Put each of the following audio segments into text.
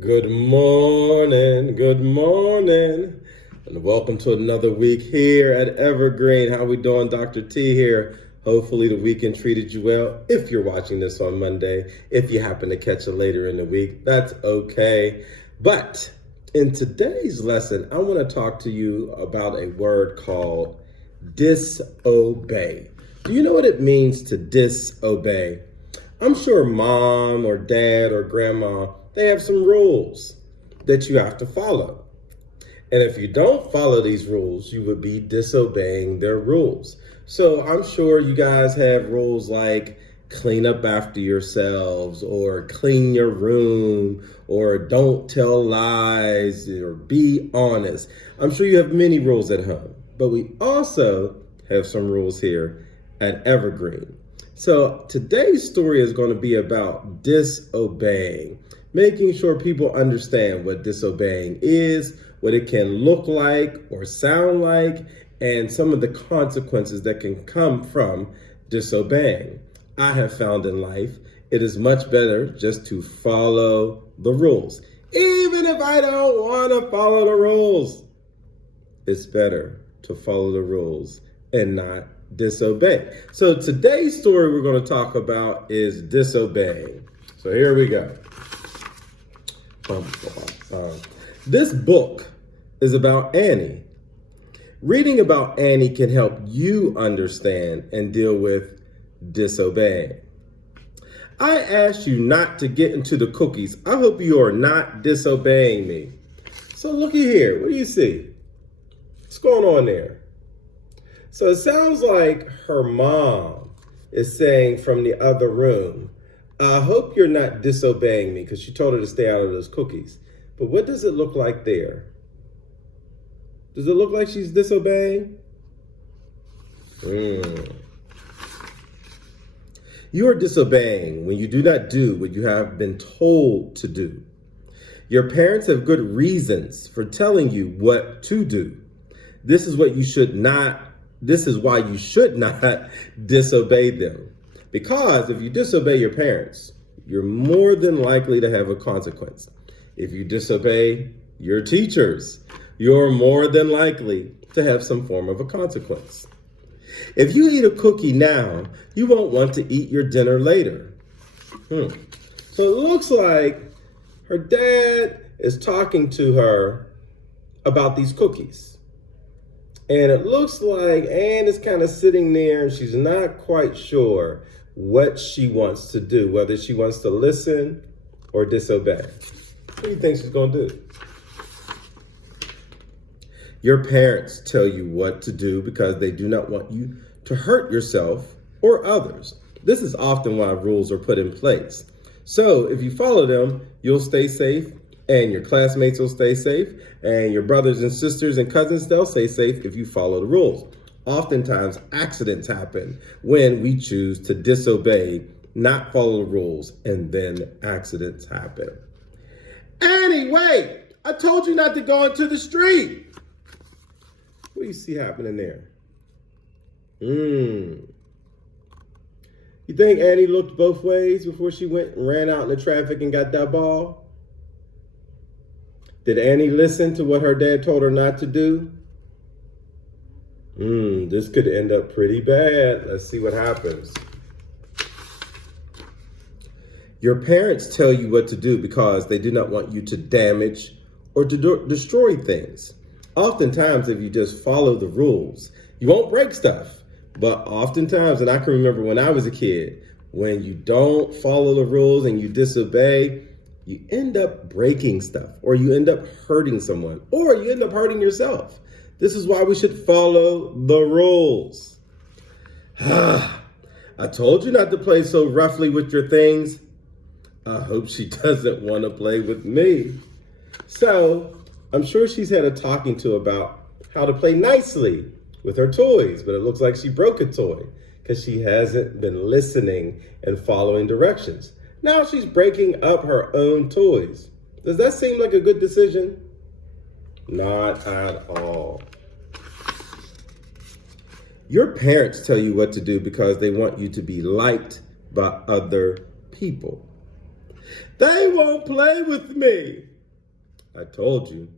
Good morning, and welcome to another week here at Evergreen. How we doing? Dr. T here. Hopefully the weekend treated you well. If you're watching this on Monday, if you happen to catch it later in the week, that's okay. But in today's lesson, I want to talk to you about a word called disobey. Do you know what it means to disobey? I'm sure mom or dad or grandma, they have some rules that you have to follow. And if you don't follow these rules, you would be disobeying their rules. So I'm sure you guys have rules like clean up after yourselves, or clean your room, or don't tell lies, or be honest. I'm sure you have many rules at home, but we also have some rules here at Evergreen. So today's story is going to be about disobeying, making sure people understand what disobeying is, what it can look like or sound like, and some of the consequences that can come from disobeying. I have found in life it is much better just to follow the rules. Even if I don't want to follow the rules, it's better to follow the rules and not disobey. So today's story we're going to talk about is disobeying. So here we go. This book is about Annie. Reading about Annie can help you understand and deal with disobeying. I asked you not to get into the cookies. I hope you are not disobeying me. So looky here. What do you see? What's going on there? So it sounds like her mom is saying from the other room, I hope you're not disobeying me, because she told her to stay out of those cookies. But what does it look like there? Does it look like she's disobeying? You are disobeying when you do not do what you have been told to do. Your parents have good reasons for telling you what to do. This is why you should not disobey them. Because if you disobey your parents, you're more than likely to have a consequence. If you disobey your teachers, you're more than likely to have some form of a consequence. If you eat a cookie now, you won't want to eat your dinner later. So it looks like her dad is talking to her about these cookies. And it looks like Anne is kind of sitting there and she's not quite sure what she wants to do, whether she wants to listen or disobey. What do you think she's going to do? Your parents tell you what to do because they do not want you to hurt yourself or others. This is often why rules are put in place. So if you follow them, you'll stay safe, and your classmates will stay safe, and your brothers and sisters and cousins, they'll stay safe if you follow the rules. Oftentimes, accidents happen when we choose to disobey, not follow the rules, and then accidents happen. Annie, wait! I told you not to go into the street. What do you see happening there? You think Annie looked both ways before she went and ran out in the traffic and got that ball? Did Annie listen to what her dad told her not to do? This could end up pretty bad. Let's see what happens. Your parents tell you what to do because they do not want you to damage or to destroy things. Oftentimes, if you just follow the rules, you won't break stuff. But oftentimes, and I can remember when I was a kid, when you don't follow the rules and you disobey, you end up breaking stuff, or you end up hurting someone, or you end up hurting yourself. This is why we should follow the rules. I told you not to play so roughly with your things. I hope she doesn't want to play with me. So I'm sure she's had a talking to about how to play nicely with her toys, but it looks like she broke a toy because she hasn't been listening and following directions. Now she's breaking up her own toys. Does that seem like a good decision? Not at all. Your parents tell you what to do because they want you to be liked by other people. They won't play with me. I told you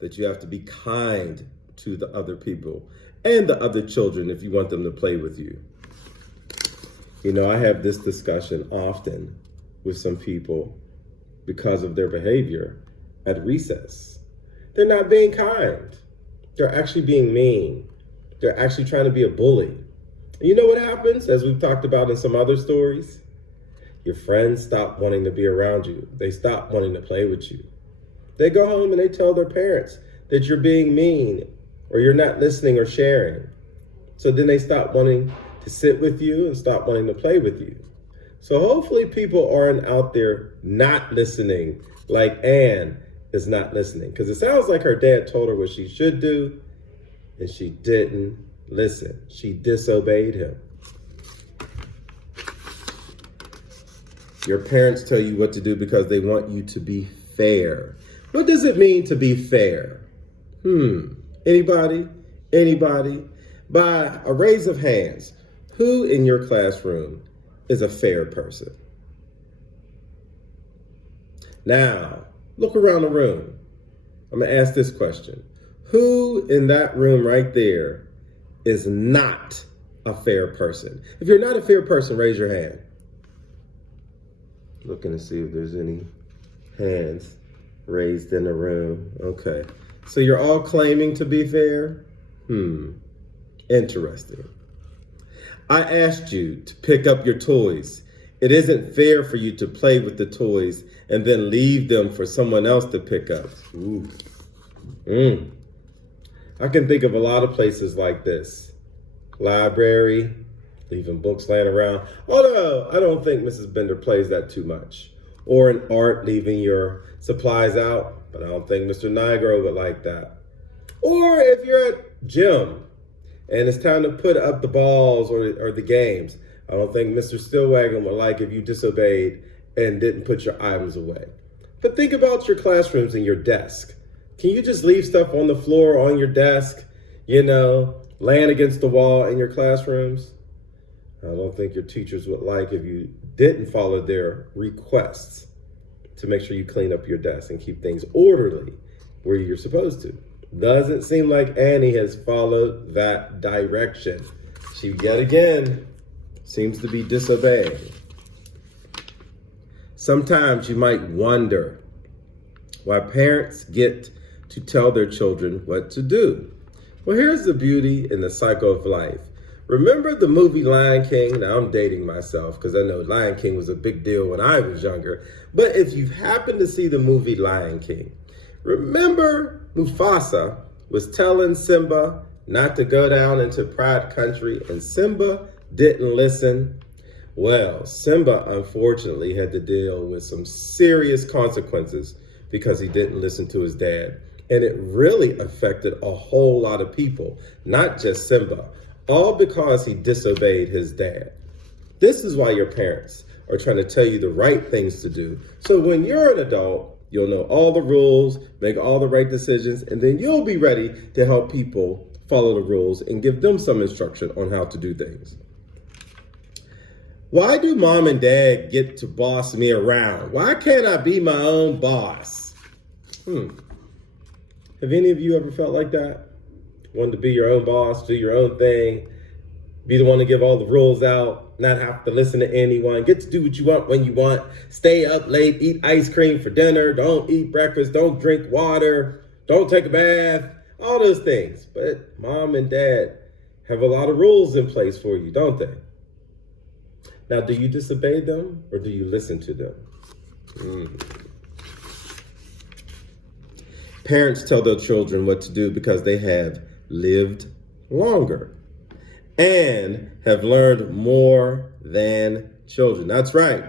that you have to be kind to the other people and the other children if you want them to play with you. You know, I have this discussion often with some people because of their behavior at recess. They're not being kind. They're actually being mean. They're actually trying to be a bully. And you know what happens, as we've talked about in some other stories? Your friends stop wanting to be around you. They stop wanting to play with you. They go home and they tell their parents that you're being mean or you're not listening or sharing. So then they stop wanting to sit with you and stop wanting to play with you. So hopefully people aren't out there not listening like Anne is not listening, because it sounds like her dad told her what she should do and she didn't listen. She disobeyed him. Your parents tell you what to do because they want you to be fair. What does it mean to be fair? Anybody? Anybody? By a raise of hands, who in your classroom is a fair person? Now, look around the room. I'm going to ask this question. Who in that room right there is not a fair person? If you're not a fair person, raise your hand. Looking to see if there's any hands raised in the room. Okay. So you're all claiming to be fair? Interesting. I asked you to pick up your toys. It isn't fair for you to play with the toys and then leave them for someone else to pick up. I can think of a lot of places like this. Library, leaving books laying around. Although I don't think Mrs. Bender plays that too much. Or in art, leaving your supplies out. But I don't think Mr. Nigro would like that. Or if you're at gym and it's time to put up the balls or the games, I don't think Mr. Stillwagon would like if you disobeyed and didn't put your items away. But think about your classrooms and your desk. Can you just leave stuff on the floor or on your desk, laying against the wall in your classrooms? I don't think your teachers would like if you didn't follow their requests to make sure you clean up your desk and keep things orderly where you're supposed to. Doesn't seem like Annie has followed that direction. She, yet again, seems to be disobeying. Sometimes you might wonder why parents get to tell their children what to do. Well, here's the beauty in the cycle of life. Remember the movie Lion King? Now I'm dating myself because I know Lion King was a big deal when I was younger. But if you happen to see the movie Lion King, remember Mufasa was telling Simba not to go down into Pride Country and Simba didn't listen? Well, Simba unfortunately had to deal with some serious consequences because he didn't listen to his dad. And it really affected a whole lot of people, not just Simba, all because he disobeyed his dad. This is why your parents are trying to tell you the right things to do. So when you're an adult, you'll know all the rules, make all the right decisions, and then you'll be ready to help people follow the rules and give them some instruction on how to do things. Why do mom and dad get to boss me around? Why can't I be my own boss? Have any of you ever felt like that? Wanted to be your own boss, do your own thing, be the one to give all the rules out, not have to listen to anyone, get to do what you want when you want, stay up late, eat ice cream for dinner, don't eat breakfast, don't drink water, don't take a bath, all those things. But mom and dad have a lot of rules in place for you, don't they? Now, do you disobey them or do you listen to them? Parents tell their children what to do because they have lived longer and have learned more than children. That's right.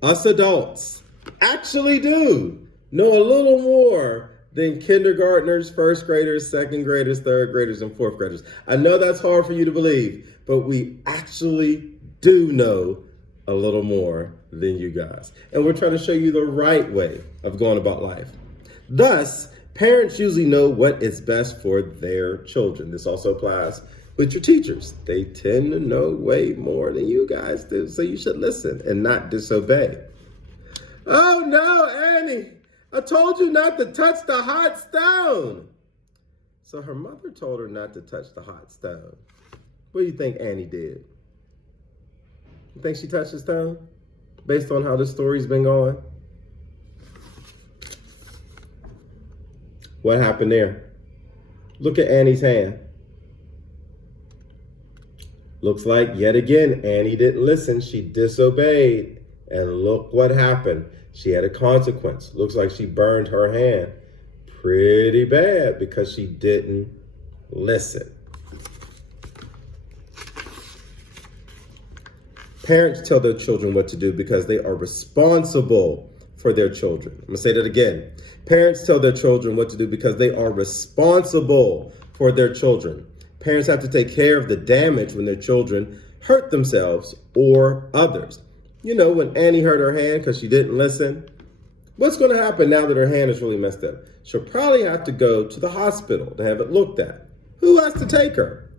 Us adults actually do know a little more than kindergartners, first graders, second graders, third graders, and fourth graders. I know that's hard for you to believe, but we actually do know a little more than you guys. And we're trying to show you the right way of going about life. Thus, parents usually know what is best for their children. This also applies with your teachers. They tend to know way more than you guys do, so you should listen and not disobey. Oh no, Annie, I told you not to touch the hot stone. So her mother told her not to touch the hot stone. What do you think Annie did? You think she touched the stone? Based on how the story's been going? What happened there? Look at Annie's hand. Looks like, yet again, Annie didn't listen. She disobeyed. And look what happened. She had a consequence. Looks like she burned her hand pretty bad because she didn't listen. Parents tell their children what to do because they are responsible for their children. I'm going to say that again. Parents tell their children what to do because they are responsible for their children. Parents have to take care of the damage when their children hurt themselves or others. You know, when Annie hurt her hand because she didn't listen, what's going to happen now that her hand is really messed up? She'll probably have to go to the hospital to have it looked at. Who has to take her?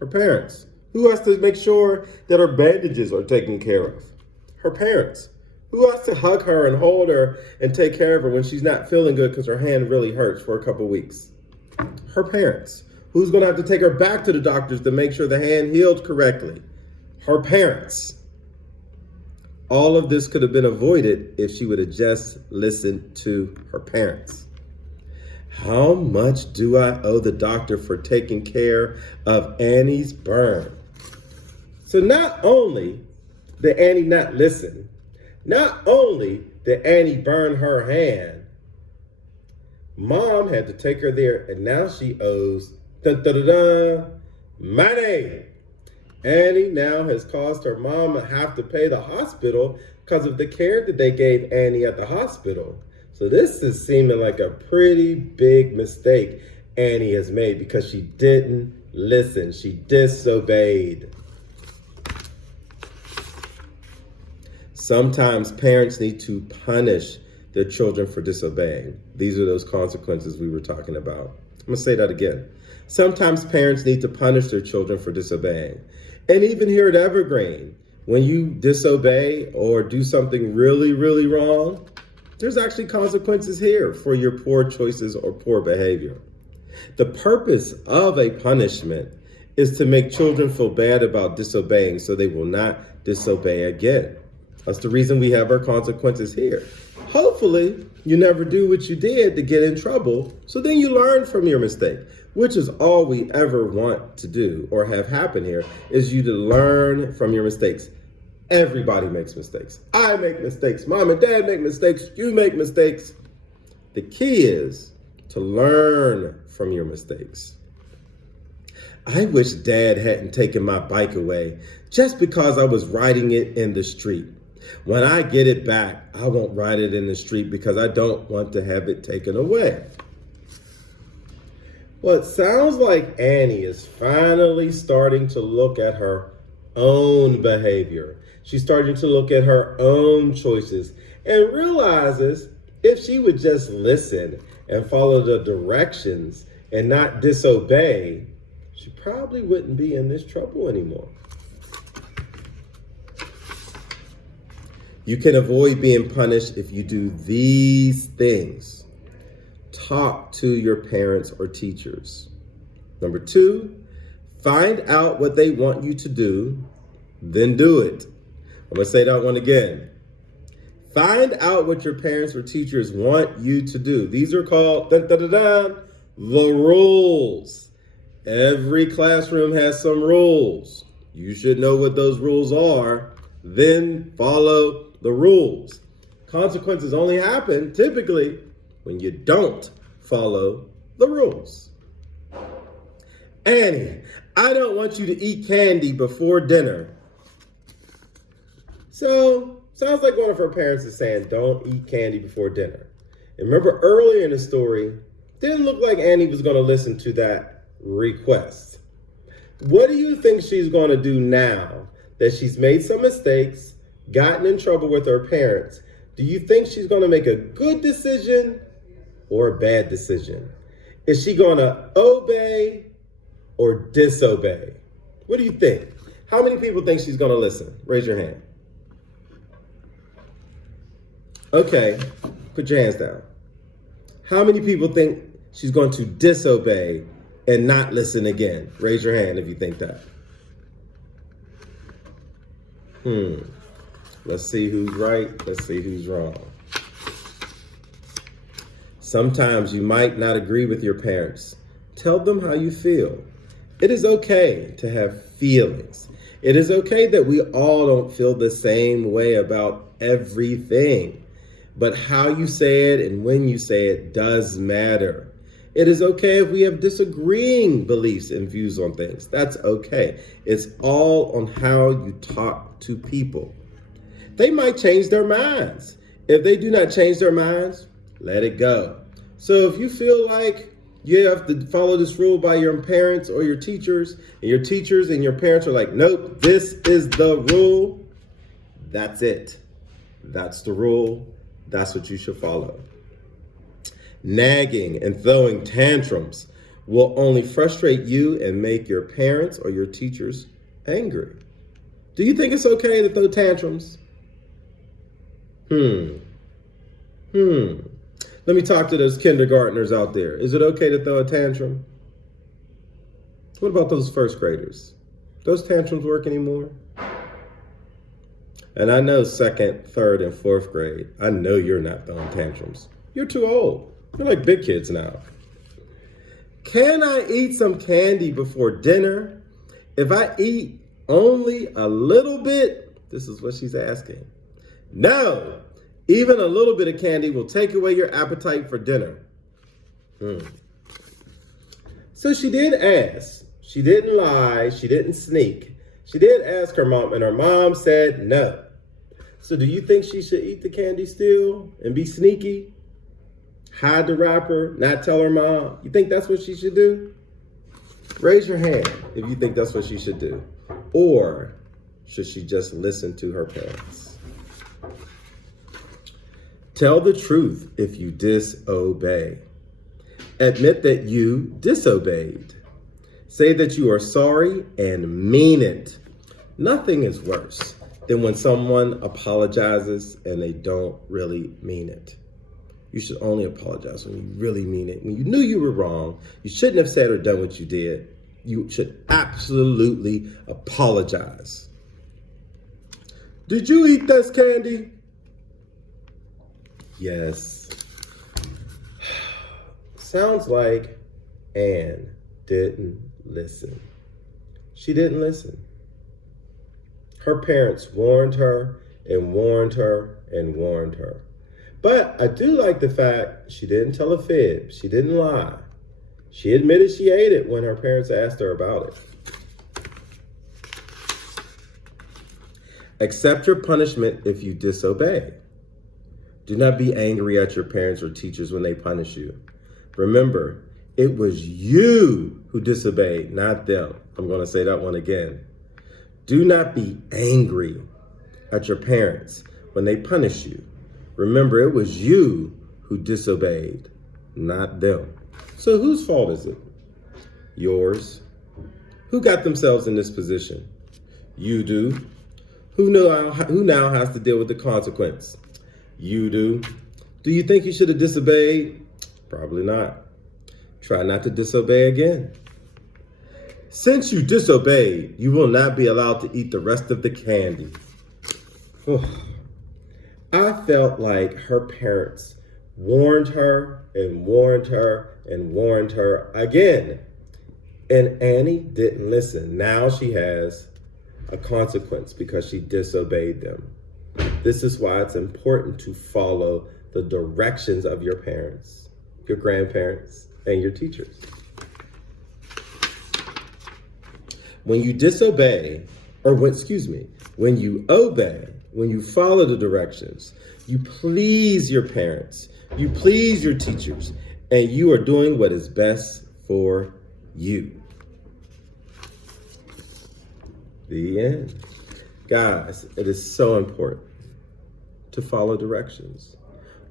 Her parents. Who has to make sure that her bandages are taken care of? Her parents. Who has to hug her and hold her and take care of her when she's not feeling good because her hand really hurts for a couple weeks? Her parents. Who's going to have to take her back to the doctors to make sure the hand healed correctly? Her parents. All of this could have been avoided if she would have just listened to her parents. How much do I owe the doctor for taking care of Annie's burn? So not only did Annie not listen, not only did Annie burn her hand, Mom had to take her there, and now she owes money. Annie now has caused her mom to have to pay the hospital because of the care that they gave Annie at the hospital. So this is seeming like a pretty big mistake Annie has made because she didn't listen. She disobeyed. Sometimes parents need to punish their children for disobeying. These are those consequences we were talking about. I'm going to say that again. Sometimes parents need to punish their children for disobeying. And even here at Evergreen, when you disobey or do something really, really wrong, there's actually consequences here for your poor choices or poor behavior. The purpose of a punishment is to make children feel bad about disobeying so they will not disobey again. That's the reason we have our consequences here. Hopefully, you never do what you did to get in trouble, so then you learn from your mistake, which is all we ever want to do or have happen here, is you to learn from your mistakes. Everybody makes mistakes. I make mistakes. Mom and Dad make mistakes. You make mistakes. The key is to learn from your mistakes. I wish Dad hadn't taken my bike away just because I was riding it in the street. When I get it back, I won't ride it in the street because I don't want to have it taken away. Well, it sounds like Annie is finally starting to look at her own behavior. She's starting to look at her own choices and realizes if she would just listen and follow the directions and not disobey, she probably wouldn't be in this trouble anymore. You can avoid being punished if you do these things. Talk to your parents or teachers. Number 2, find out what they want you to do, then do it. I'm going to say that one again. Find out what your parents or teachers want you to do. These are called the rules. Every classroom has some rules. You should know what those rules are, then follow the rules. Consequences only happen typically when you don't follow the rules. Annie, I don't want you to eat candy before dinner. So, sounds like one of her parents is saying, don't eat candy before dinner. And remember earlier in the story, didn't look like Annie was going to listen to that request. What do you think she's going to do now that she's made some mistakes, gotten in trouble with her parents? Do you think she's going to make a good decision or a bad decision? Is she going to obey or disobey? What do you think? How many people think she's going to listen? Raise your hand. Okay, put your hands down. How many people think she's going to disobey and not listen again? Raise your hand if you think that. Let's see who's right. Let's see who's wrong. Sometimes you might not agree with your parents. Tell them how you feel. It is okay to have feelings. It is okay that we all don't feel the same way about everything. But how you say it and when you say it does matter. It is okay if we have disagreeing beliefs and views on things. That's okay. It's all on how you talk to people. They might change their minds. If they do not change their minds, let it go. So if you feel like you have to follow this rule by your parents or your teachers, and your parents are like, nope, this is the rule, that's it. That's the rule. That's what you should follow. Nagging and throwing tantrums will only frustrate you and make your parents or your teachers angry. Do you think it's okay to throw tantrums? Let me talk to those kindergartners out there. Is it okay to throw a tantrum? What about those first graders? Those tantrums work anymore? And I know second, third, and fourth grade, I know you're not throwing tantrums. You're too old. You're like big kids now. Can I eat some candy before dinner? If I eat only a little bit, this is what she's asking. No, even a little bit of candy will take away your appetite for dinner. So she did ask. She didn't lie. She didn't sneak. She did ask her mom, and her mom said no. So do you think she should eat the candy still and be sneaky? Hide the wrapper, not tell her mom? You think that's what she should do? Raise your hand if you think that's what she should do. Or should she just listen to her parents? Tell the truth if you disobey. Admit that you disobeyed. Say that you are sorry and mean it. Nothing is worse than when someone apologizes and they don't really mean it. You should only apologize when you really mean it. When you knew you were wrong, you shouldn't have said or done what you did. You should absolutely apologize. Did you eat this candy? Yes. Sounds like Anne didn't listen. She didn't listen. Her parents warned her and warned her and warned her. But I do like the fact she didn't tell a fib. She didn't lie. She admitted she ate it when her parents asked her about it. Accept your punishment if you disobey. Do not be angry at your parents or teachers when they punish you. Remember, it was you who disobeyed, not them. I'm going to say that one again. Do not be angry at your parents when they punish you. Remember, it was you who disobeyed, not them. So whose fault is it? Yours. Who got themselves in this position? You do. Who now has to deal with the consequence? You do. Do you think you should have disobeyed? Probably not. Try not to disobey again. Since you disobeyed, you will not be allowed to eat the rest of the candy. I felt like her parents warned her and warned her and warned her again. And Annie didn't listen. Now she has a consequence because she disobeyed them. This is why it's important to follow the directions of your parents, your grandparents, and your teachers. When you disobey, when you obey, when you follow the directions, you please your parents, you please your teachers, and you are doing what is best for you. The end. Guys, it is so important to follow directions.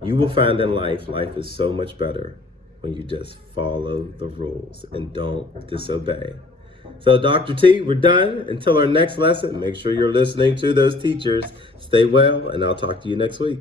You will find in life is so much better when you just follow the rules and don't disobey. So Dr. T, we're done. Until our next lesson, make sure you're listening to those teachers. Stay well, and I'll talk to you next week.